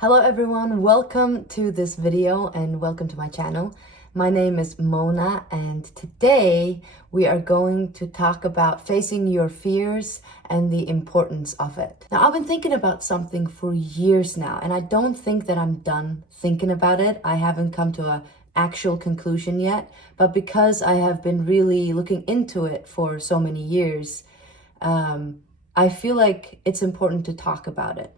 Hello everyone, welcome to this video and welcome to my channel. My name is Mona and today we are going to talk about facing your fears and the importance of it. Now I've been thinking about something for years now and I don't think that I'm done thinking about it. I haven't come to an actual conclusion yet, but because I have been really looking into it for so many years, I feel like it's important to talk about it.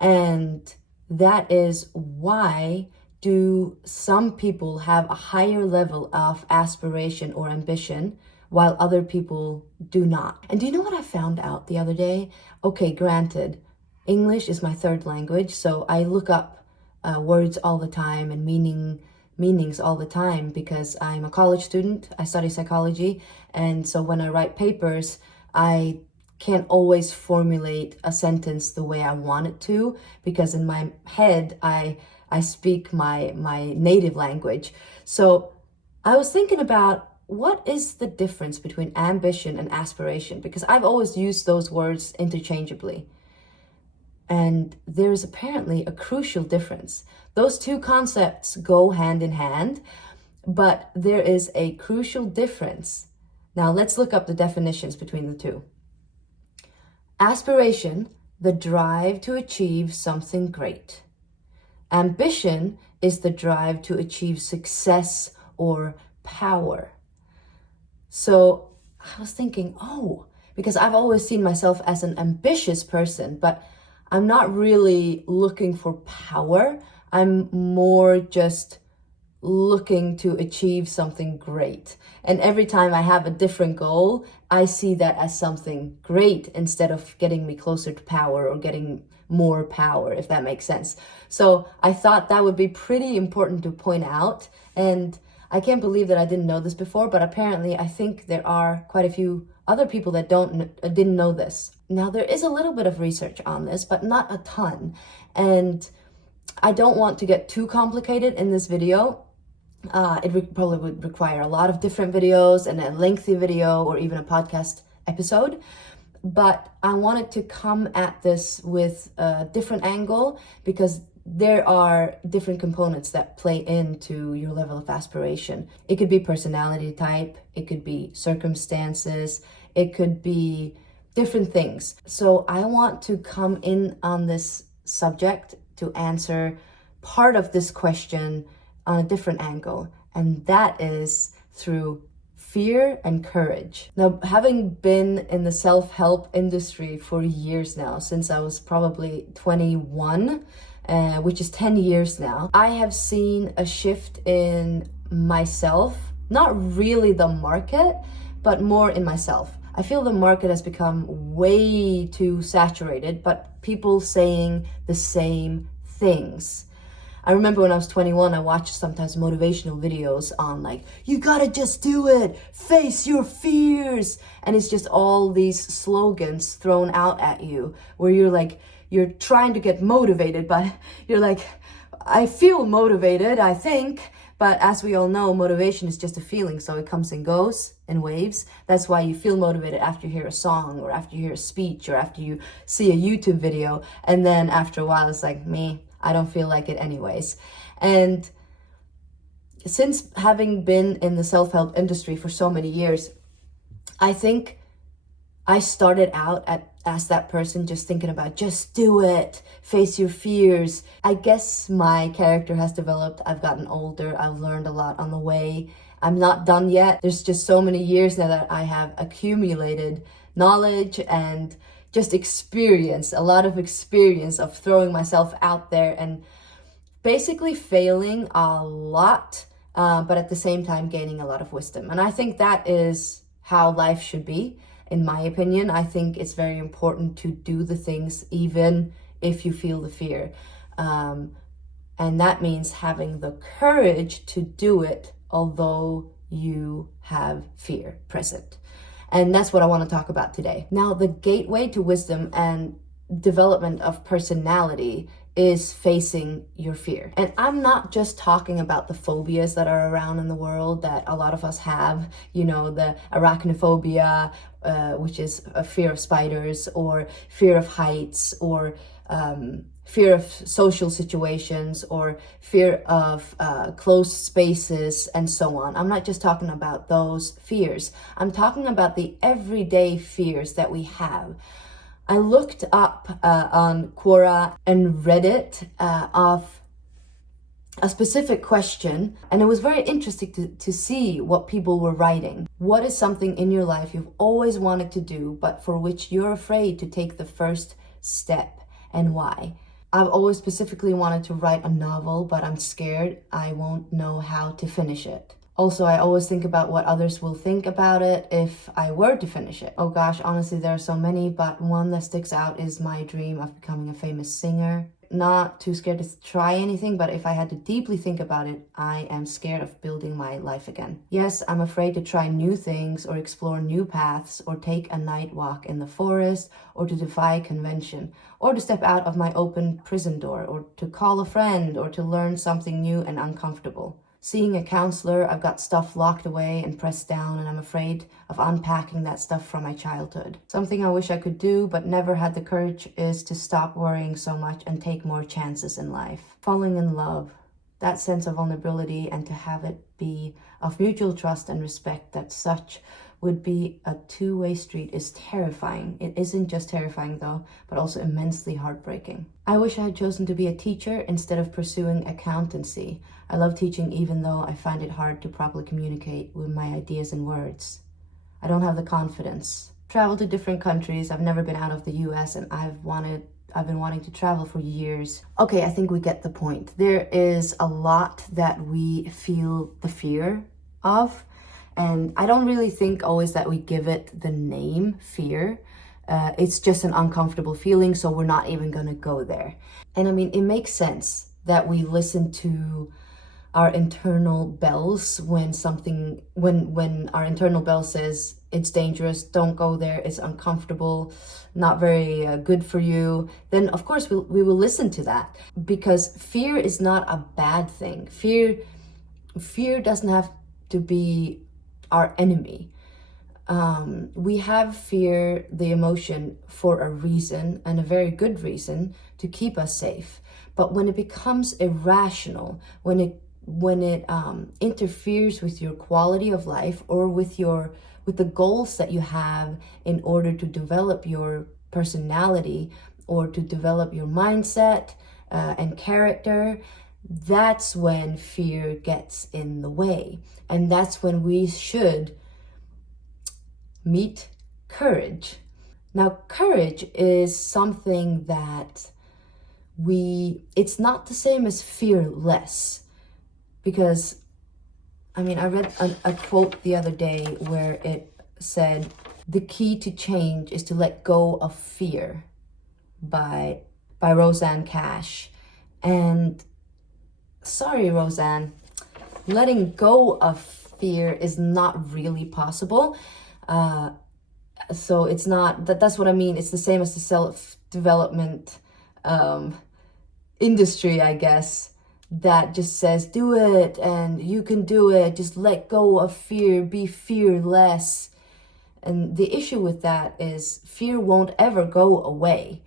And that is why do some people have a higher level of aspiration or ambition while other people do not. And do you know what I found out the other day? Okay, granted, English is my third language, so I look up words all the time and meanings all the time because I'm a college student. I study psychology, and so when I write papers, I can't always formulate a sentence the way I want it to because in my head I speak my native language. So I was thinking about what is the difference between ambition and aspiration, because I've always used those words interchangeably. And there is apparently a crucial difference. Those two concepts go hand in hand, but there is a crucial difference. Now let's look up the definitions between the two. Aspiration, the drive to achieve something great. Ambition is the drive to achieve success or power. So I was thinking, because I've always seen myself as an ambitious person, but I'm not really looking for power. I'm more just looking to achieve something great. And every time I have a different goal, I see that as something great instead of getting me closer to power or getting more power, if that makes sense. So I thought that would be pretty important to point out. And I can't believe that I didn't know this before, but apparently I think there are quite a few other people that didn't know this. Now there is a little bit of research on this, but not a ton. And I don't want to get too complicated in this video. Probably would require a lot of different videos and a lengthy video or even a podcast episode. But I wanted to come at this with a different angle because there are different components that play into your level of aspiration. It could be personality type, it could be circumstances, it could be different things. So I want to come in on this subject to answer part of this question on a different angle, and that is through fear and courage. Now, having been in the self-help industry for years now, since I was probably 21, which is 10 years now, I have seen a shift in myself, not really the market, but more in myself. I feel the market has become way too saturated, but people saying the same things. I remember when I was 21, I watched sometimes motivational videos on like, you gotta just do it, face your fears. And it's just all these slogans thrown out at you where you're trying to get motivated, but you're like, I feel motivated, I think. But as we all know, motivation is just a feeling, so it comes and goes in waves. That's why you feel motivated after you hear a song or after you hear a speech or after you see a YouTube video. And then after a while, it's like, I don't feel like it anyways. And since having been in the self-help industry for so many years, I think I started out as that person just thinking about just do it, face your fears. I guess my character has developed. I've gotten older. I've learned a lot on the way. I'm not done yet. There's just so many years now that I have accumulated knowledge and just a lot of experience of throwing myself out there and basically failing a lot, but at the same time gaining a lot of wisdom. And I think that is how life should be, in my opinion. I think it's very important to do the things even if you feel the fear. And that means having the courage to do it, although you have fear present. And that's what I want to talk about today. Now, the gateway to wisdom and development of personality is facing your fear. And I'm not just talking about the phobias that are around in the world that a lot of us have, the arachnophobia, which is a fear of spiders, or fear of heights, or fear of social situations or fear of closed spaces and so on. I'm not just talking about those fears. I'm talking about the everyday fears that we have. I looked up on Quora and Reddit of a specific question, and it was very interesting to see what people were writing. What is something in your life you've always wanted to do, but for which you're afraid to take the first step, and why? I've always specifically wanted to write a novel, but I'm scared I won't know how to finish it. Also, I always think about what others will think about it if I were to finish it. Oh gosh, honestly, there are so many, but one that sticks out is my dream of becoming a famous singer. Not too scared to try anything, but if I had to deeply think about it, I am scared of building my life again. Yes, I'm afraid to try new things or explore new paths or take a night walk in the forest or to defy convention or to step out of my open prison door or to call a friend or to learn something new and uncomfortable. Seeing a counselor, I've got stuff locked away and pressed down, and I'm afraid of unpacking that stuff from my childhood. Something I wish I could do but never had the courage is to stop worrying so much and take more chances in life. Falling in love, that sense of vulnerability, and to have it be of mutual trust and respect that such would be a two-way street is terrifying. It isn't just terrifying though, but also immensely heartbreaking. I wish I had chosen to be a teacher instead of pursuing accountancy. I love teaching even though I find it hard to properly communicate with my ideas in words. I don't have the confidence. Travel to different countries. I've never been out of the US and I've been wanting to travel for years. Okay, I think we get the point. There is a lot that we feel the fear of. And I don't really think always that we give it the name fear. It's just an uncomfortable feeling, so we're not even gonna go there. And I mean, it makes sense that we listen to our internal bells when our internal bell says it's dangerous, don't go there, it's uncomfortable, not very good for you. Then of course we will listen to that, because fear is not a bad thing. Fear doesn't have to be our enemy. We have fear, the emotion, for a reason, and a very good reason, to keep us safe. But when it becomes irrational, when it interferes with your quality of life or with the goals that you have in order to develop your personality or to develop your mindset and character, that's when fear gets in the way. And that's when we should meet courage. Now, courage is something that it's not the same as fearless, because I mean, I read a quote the other day where it said, "The key to change is to let go of fear," by Roseanne Cash. And sorry, Roseanne, letting go of fear is not really possible. So it's not, that's what I mean. It's the same as the self-development industry, I guess, that just says, do it and you can do it. Just let go of fear, be fearless. And the issue with that is fear won't ever go away.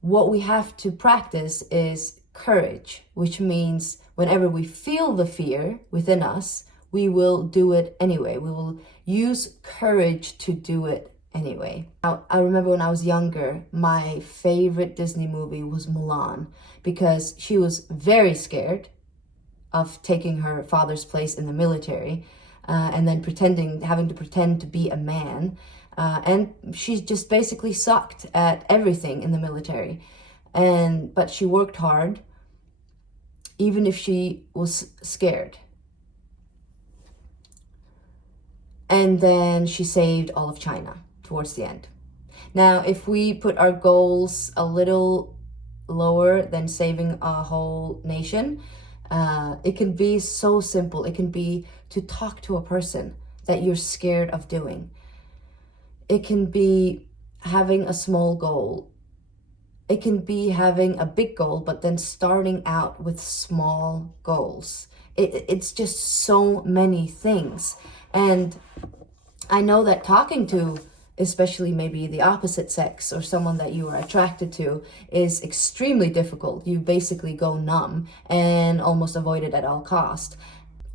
What we have to practice is courage, which means whenever we feel the fear within us, we will do it anyway. We will use courage to do it anyway. I remember when I was younger, my favorite Disney movie was Mulan, because she was very scared of taking her father's place in the military and then having to pretend to be a man. And she just basically sucked at everything in the military. But she worked hard, even if she was scared. And then she saved all of China towards the end. Now, if we put our goals a little lower than saving a whole nation, it can be so simple. It can be to talk to a person that you're scared of doing. It can be having a small goal. It can be having a big goal, but then starting out with small goals. It's just so many things. And I know that talking to especially maybe the opposite sex or someone that you are attracted to, is extremely difficult. You basically go numb and almost avoid it at all cost.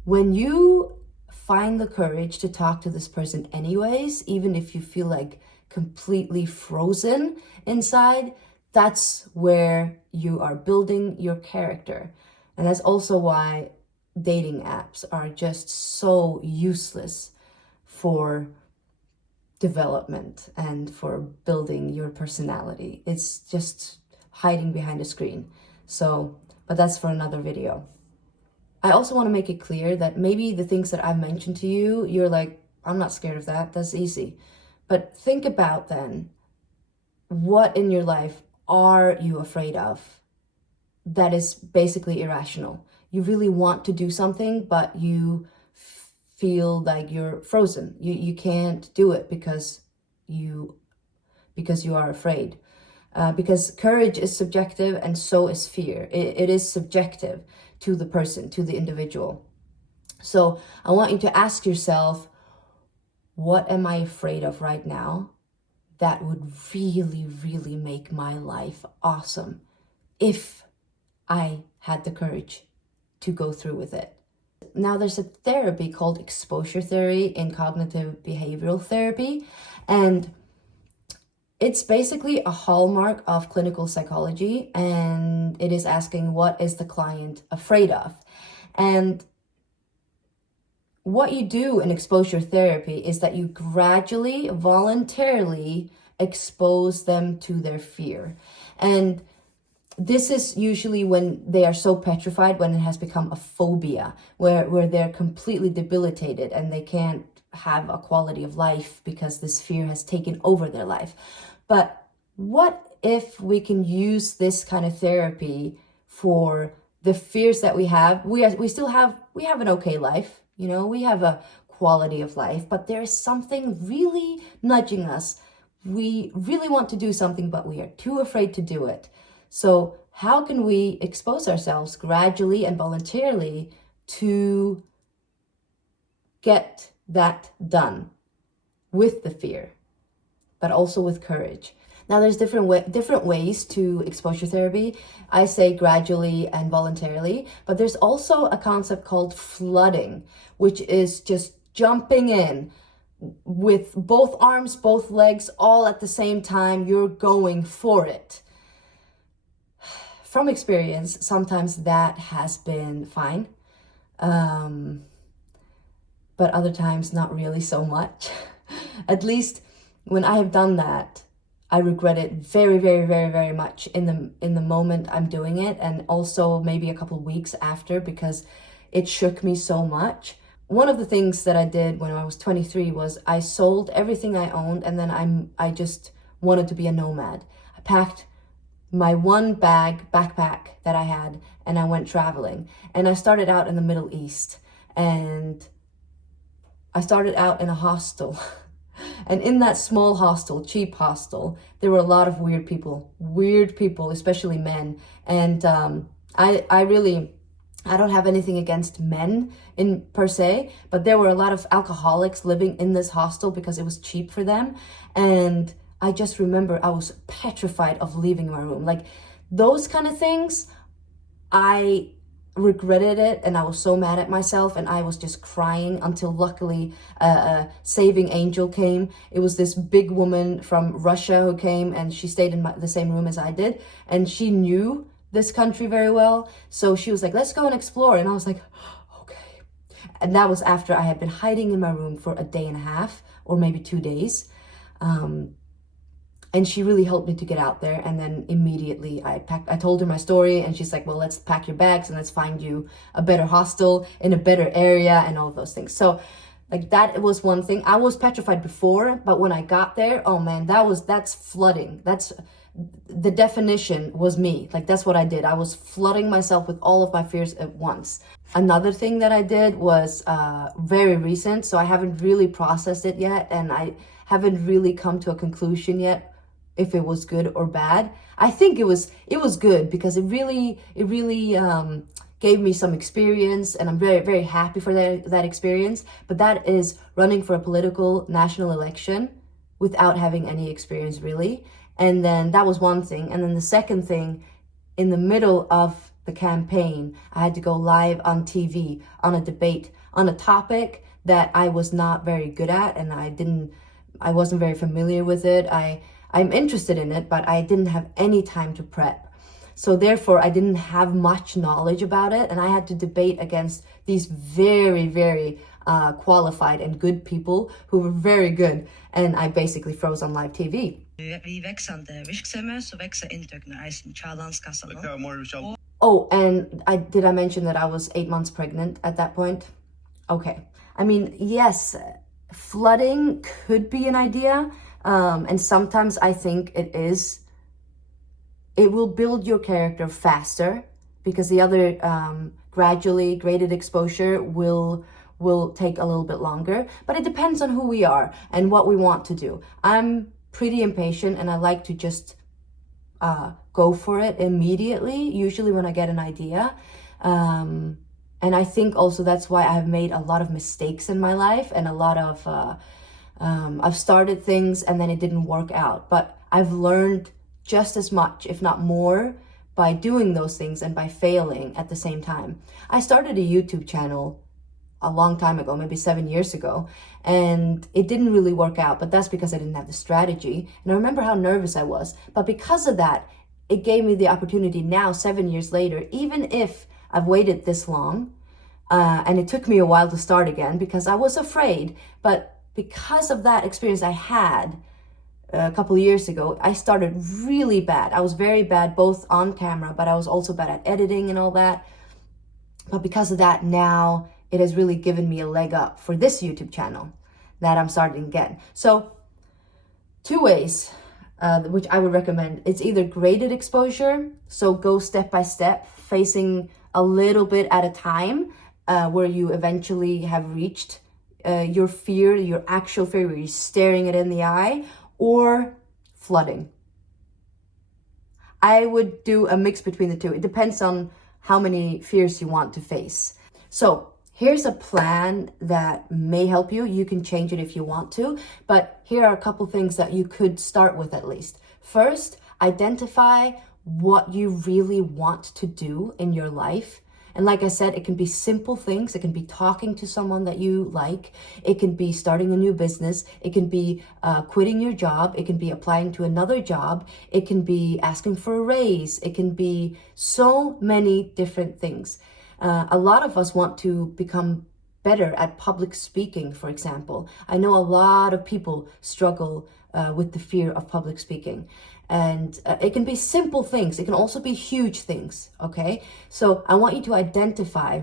When you find the courage to talk to this person anyways, even if you feel like completely frozen inside, that's where you are building your character. And that's also why dating apps are just so useless for development and for building your personality. It's just hiding behind a screen. So, but that's for another video. I also want to make it clear that maybe the things that I've mentioned to you, you're like, I'm not scared of that. That's easy. But think about then, what in your life are you afraid of that is basically irrational? You really want to do something, but you feel like you're frozen. You can't do it because you are afraid. Because courage is subjective and so is fear. It is subjective to the person, to the individual. So I want you to ask yourself, what am I afraid of right now that would really, really make my life awesome if I had the courage to go through with it? Now, there's a therapy called exposure theory in cognitive behavioral therapy, and it's basically a hallmark of clinical psychology, and it is asking, what is the client afraid of? And what you do in exposure therapy is that you gradually, voluntarily expose them to their fear. And this is usually when they are so petrified, when it has become a phobia, where they're completely debilitated and they can't have a quality of life because this fear has taken over their life. But what if we can use this kind of therapy for the fears that we have? We have an okay life, you know, we have a quality of life, but there is something really nudging us. We really want to do something, but we are too afraid to do it. So how can we expose ourselves gradually and voluntarily to get that done with the fear, but also with courage? Now, there's different ways to exposure therapy. I say gradually and voluntarily, but there's also a concept called flooding, which is just jumping in with both arms, both legs, all at the same time. You're going for it. From experience, sometimes that has been fine, but other times not really so much. At least when I have done that, I regret it very, very, very, very much in the moment I'm doing it, and also maybe a couple of weeks after, because it shook me so much. One of the things that I did when I was 23 was I sold everything I owned, and then I just wanted to be a nomad. I packed my one backpack that I had, and I went traveling. And I started out in the Middle East, and I started out in a hostel. And in that small hostel, cheap hostel, there were a lot of weird people, especially men. And I don't have anything against men in per se, but there were a lot of alcoholics living in this hostel because it was cheap for them. And I just remember I was petrified of leaving my room. Like those kind of things, I regretted it, and I was so mad at myself, and I was just crying until luckily a saving angel came. It was this big woman from Russia who came, and she stayed in the same room as I did, and she knew this country very well. So she was like, let's go and explore. And I was like, okay. And that was after I had been hiding in my room for a day and a half, or maybe 2 days. And she really helped me to get out there. And then immediately I told her my story, and she's like, well, let's pack your bags and let's find you a better hostel in a better area and all of those things. So like that was one thing. I was petrified before, but when I got there, oh man, that's flooding. That's the definition was me. Like that's what I did. I was flooding myself with all of my fears at once. Another thing that I did was very recent, so I haven't really processed it yet, and I haven't really come to a conclusion yet if it was good or bad. I think it was good, because it really gave me some experience, and I'm very, very happy for that experience. But that is running for a political national election without having any experience really. And then that was one thing. And then the second thing, in the middle of the campaign, I had to go live on TV on a debate on a topic that I was not very good at, and I wasn't very familiar with it. I'm interested in it, but I didn't have any time to prep. So therefore, I didn't have much knowledge about it, and I had to debate against these very, very qualified and good people who were very good, and I basically froze on live TV. Oh, and did I mention that I was 8 months pregnant at that point? Okay. I mean, yes, flooding could be an idea, and sometimes I think it is. It will build your character faster because the other gradually graded exposure will take a little bit longer, but it depends on who we are and what we want to do. I'm pretty impatient and I like to just go for it immediately, usually when I get an idea. And I think also that's why I've made a lot of mistakes in my life, and a lot of, I've started things and then it didn't work out, but I've learned just as much, if not more, by doing those things and by failing at the same time. I started a YouTube channel a long time ago, maybe 7 years ago, and it didn't really work out, but that's because I didn't have the strategy. And I remember how nervous I was, but because of that, it gave me the opportunity now, 7 years later, even if I've waited this long, and it took me a while to start again because I was afraid, but because of that experience I had a couple of years ago, I started really bad. I was very bad both on camera, but I was also bad at editing and all that. But because of that, now it has really given me a leg up for this YouTube channel that I'm starting again. So 2 ways which I would recommend. It's either graded exposure, so go step by step, facing a little bit at a time, where you eventually have reached your fear, your actual fear, where you're staring it in the eye, or flooding. I would do a mix between the two. It depends on how many fears you want to face. So here's a plan that may help you. You can change it if you want to, but here are a couple things that you could start with at least. First, identify what you really want to do in your life. And like I said, it can be simple things. It can be talking to someone that you like. It can be starting a new business. It can be quitting your job. It can be applying to another job. It can be asking for a raise. It can be so many different things. A lot of us want to become better at public speaking, for example. I know a lot of people struggle with the fear of public speaking. And it can be simple things. It can also be huge things, okay? So I want you to identify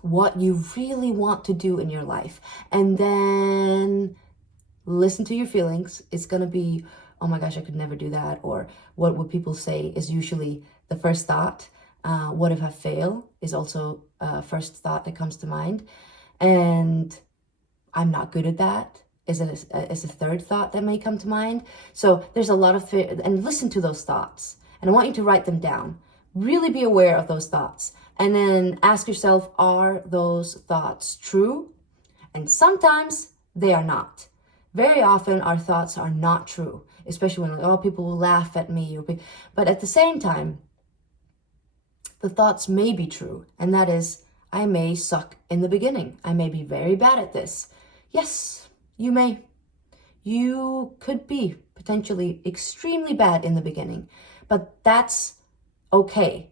what you really want to do in your life. And then listen to your feelings. It's going to be, oh my gosh, I could never do that. Or what would people say is usually the first thought. What if I fail is also first thought that comes to mind. And I'm not good at that is a third thought that may come to mind. So there's a lot of fear, and listen to those thoughts. And I want you to write them down. Really be aware of those thoughts. And then ask yourself, are those thoughts true? And sometimes they are not. Very often our thoughts are not true, especially when, oh, people will laugh at me. But at the same time, the thoughts may be true. And that is, I may suck in the beginning. I may be very bad at this. Yes, you may. You could be potentially extremely bad in the beginning, but that's okay.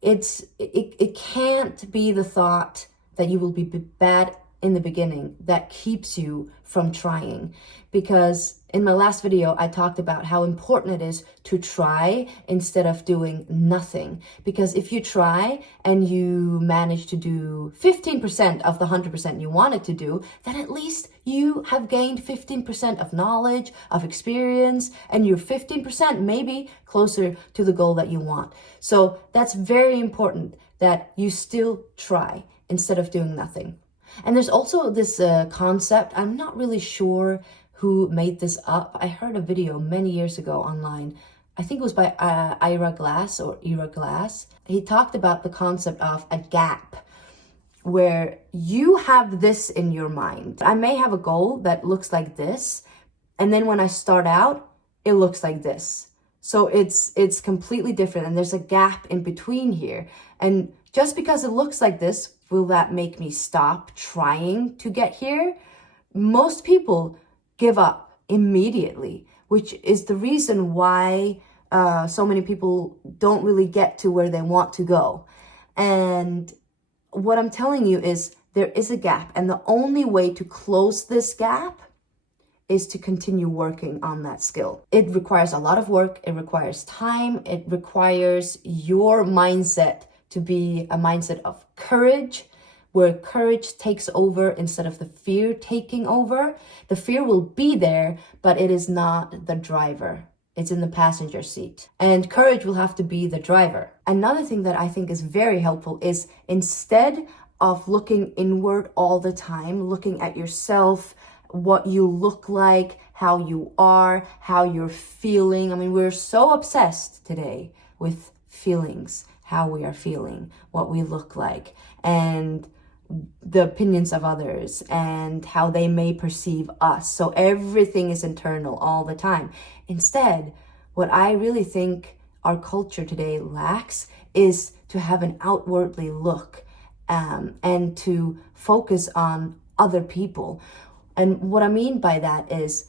It can't be the thought that you will be bad in the beginning that keeps you from trying. Because in my last video, I talked about how important it is to try instead of doing nothing. Because if you try and you manage to do 15% of the 100% you wanted to do, then at least you have gained 15% of knowledge, of experience, and you're 15% maybe closer to the goal that you want. So that's very important that you still try instead of doing nothing. And there's also this concept, I'm not really sure who made this up. I heard a video many years ago online. I think it was by Ira Glass. He talked about the concept of a gap, where you have this in your mind. I may have a goal that looks like this, And then when I start out, it looks like this. So it's completely different, and there's a gap in between here. And just because it looks like this, will that make me stop trying to get here? Most people give up immediately, which is the reason why so many people don't really get to where they want to go. And what I'm telling you is there is a gap, and the only way to close this gap is to continue working on that skill. It requires a lot of work. It requires time. It requires your mindset to be a mindset of courage, where courage takes over instead of the fear taking over. The fear will be there, but it is not the driver. It's in the passenger seat. And courage will have to be the driver. Another thing that I think is very helpful is, instead of looking inward all the time, looking at yourself, what you look like, how you are, how you're feeling. I mean, we're so obsessed today with feelings, how we are feeling, what we look like, and the opinions of others and how they may perceive us. So everything is internal all the time. Instead, what I really think our culture today lacks is to have an outwardly look and to focus on other people. And what I mean by that is,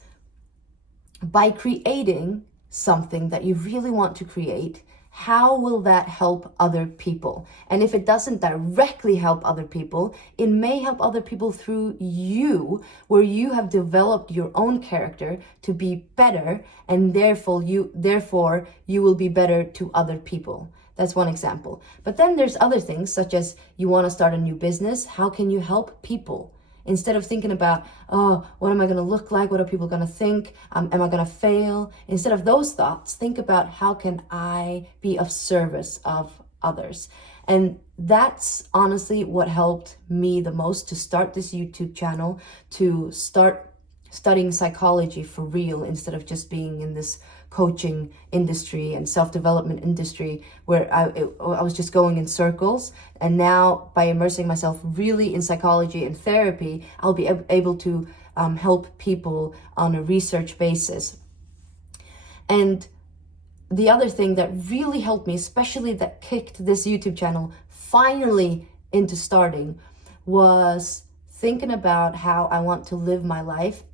by creating something that you really want to create, how will that help other people? And if it doesn't directly help other people, it may help other people through you, where you have developed your own character to be better, and therefore you will be better to other people. That's one example. But then there's other things, such as you want to start a new business. How can you help people? Instead of thinking about, oh, what am I going to look like? What are people going to think? Am I going to fail? Instead of those thoughts, think about, how can I be of service of others? And that's honestly what helped me the most to start this YouTube channel, to start studying psychology for real, instead of just being in this coaching industry and self-development industry where I was just going in circles. And now, by immersing myself really in psychology and therapy, I'll be able to help people on a research basis. And the other thing that really helped me, especially that kicked this YouTube channel finally into starting, was thinking about how I want to live my life,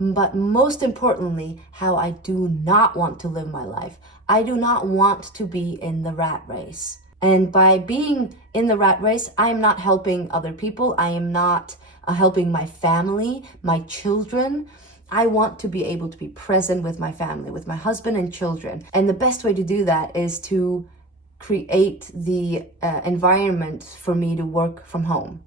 but most importantly, how I do not want to live my life. I do not want to be in the rat race. And by being in the rat race, I am not helping other people. I am not helping my family, my children. I want to be able to be present with my family, with my husband and children. And the best way to do that is to create the environment for me to work from home.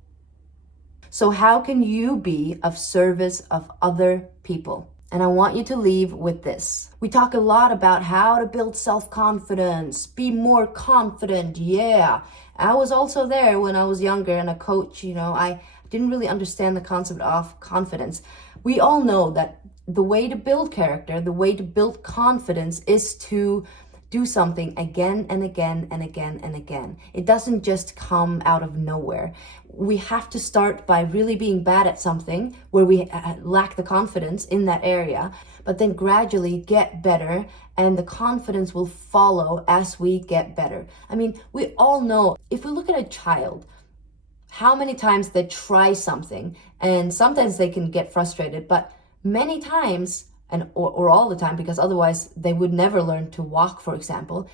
So how can you be of service of other people? And I want you to leave with this. We talk a lot about how to build self-confidence, be more confident. Yeah, I was also there when I was younger and a coach. I didn't really understand the concept of confidence. We all know that the way to build character, the way to build confidence, is to do something again and again and again and again. It doesn't just come out of nowhere. We have to start by really being bad at something where we lack the confidence in that area, but then gradually get better, and the confidence will follow as we get better. I mean, we all know, if we look at a child, how many times they try something, and sometimes they can get frustrated, but many times, or all the time, because otherwise they would never learn to walk, for example,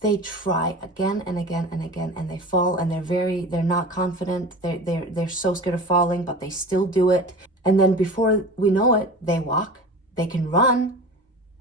they try again and again and again, and they fall, and they're not confident. They're so scared of falling, but they still do it. And then before we know it, they walk, they can run,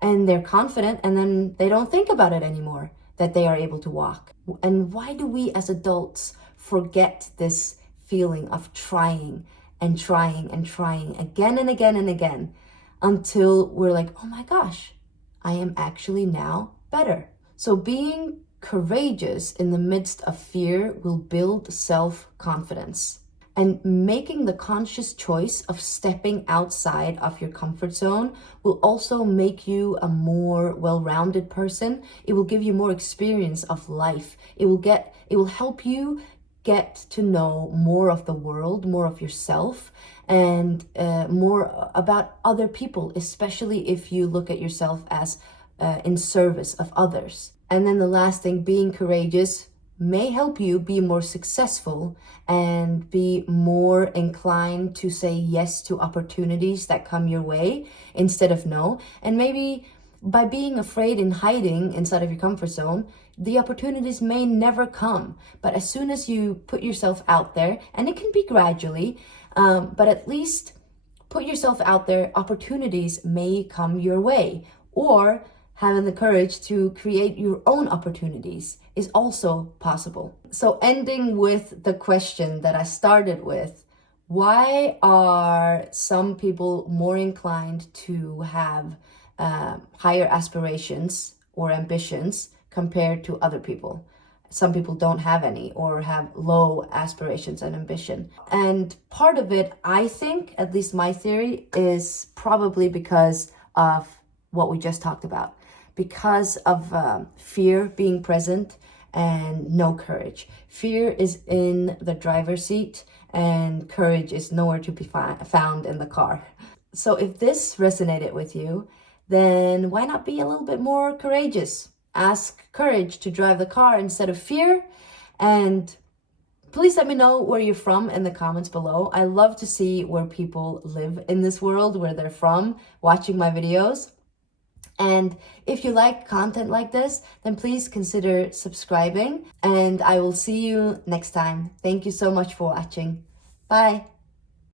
and they're confident, and then they don't think about it anymore, that they are able to walk. And why do we as adults forget this feeling of trying and trying and trying again and again and again, until we're like, oh my gosh, I am actually now better? So being courageous in the midst of fear will build self-confidence. And making the conscious choice of stepping outside of your comfort zone will also make you a more well-rounded person. It will give you more experience of life. It will help you get to know more of the world, more of yourself, and more about other people, especially if you look at yourself as in service of others. And then the last thing, being courageous may help you be more successful and be more inclined to say yes to opportunities that come your way instead of no. And maybe by being afraid and hiding inside of your comfort zone, the opportunities may never come. But as soon as you put yourself out there, and it can be gradually, but at least put yourself out there, opportunities may come your way. Or having the courage to create your own opportunities is also possible. So ending with the question that I started with, why are some people more inclined to have higher aspirations or ambitions compared to other people? Some people don't have any or have low aspirations and ambition. And part of it, I think, at least my theory, is probably because of what we just talked about. Because of fear being present and no courage. Fear is in the driver's seat and courage is nowhere to be found in the car. So if this resonated with you, then why not be a little bit more courageous? Ask courage to drive the car instead of fear. And please let me know where you're from in the comments below. I love to see where people live in this world, where they're from, watching my videos. And if you like content like this, then please consider subscribing. And I will see you next time. Thank you so much for watching. Bye.